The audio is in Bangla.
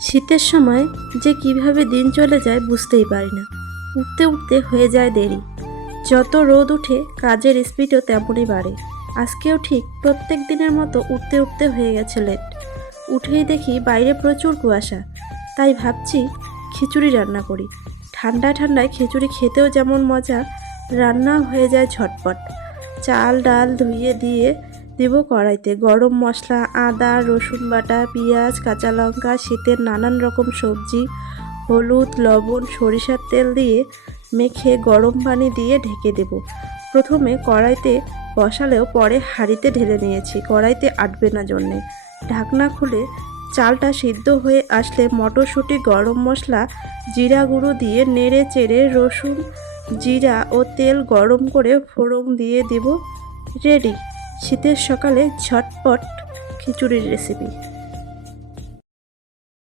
শীতের সময় যে কিভাবে দিন চলে যায় বুঝতেই পারি না। উঠতে উঠতে হয়ে যায় দেরি। যত রোদ উঠে কাজের স্পিডও তেমনই বাড়ে। আজকেও ঠিক প্রত্যেক দিনের মতো উঠতে উঠতে হয়ে গেছে লেট। উঠেই দেখি বাইরে প্রচুর কুয়াশা। তাই ভাবছি খিচুড়ি রান্না করি। ঠান্ডা ঠান্ডায় খিচুড়ি খেতেও যেমন মজা, রান্নাও হয়ে যায় ঝটপট। চাল ডাল ধুইয়ে দিয়ে দেব কড়াইতে। গরম মশলা, আদা রসুন বাটা, পেঁয়াজ, কাঁচা লঙ্কা, শীতের নানান রকম সবজি, হলুদ লবণ সরিষার তেল দিয়ে মেখে গরম পানি দিয়ে ঢেকে দেব। প্রথমে কড়াইতে বসালেও পরে হাঁড়িতে ঢেলে নিয়েছি, কড়াইতে আটবে না জন্যে। ঢাকনা খুলে চালটা সিদ্ধ হয়ে আসলে মটরশুঁটি, গরম মশলা, জিরা গুঁড়ো দিয়ে নেড়ে চেড়ে রসুন, জিরা ও তেল গরম করে ফোড়ন দিয়ে দেব। রেডি শীতের সকালে ঝটপট খিচুড়ির রেসিপি।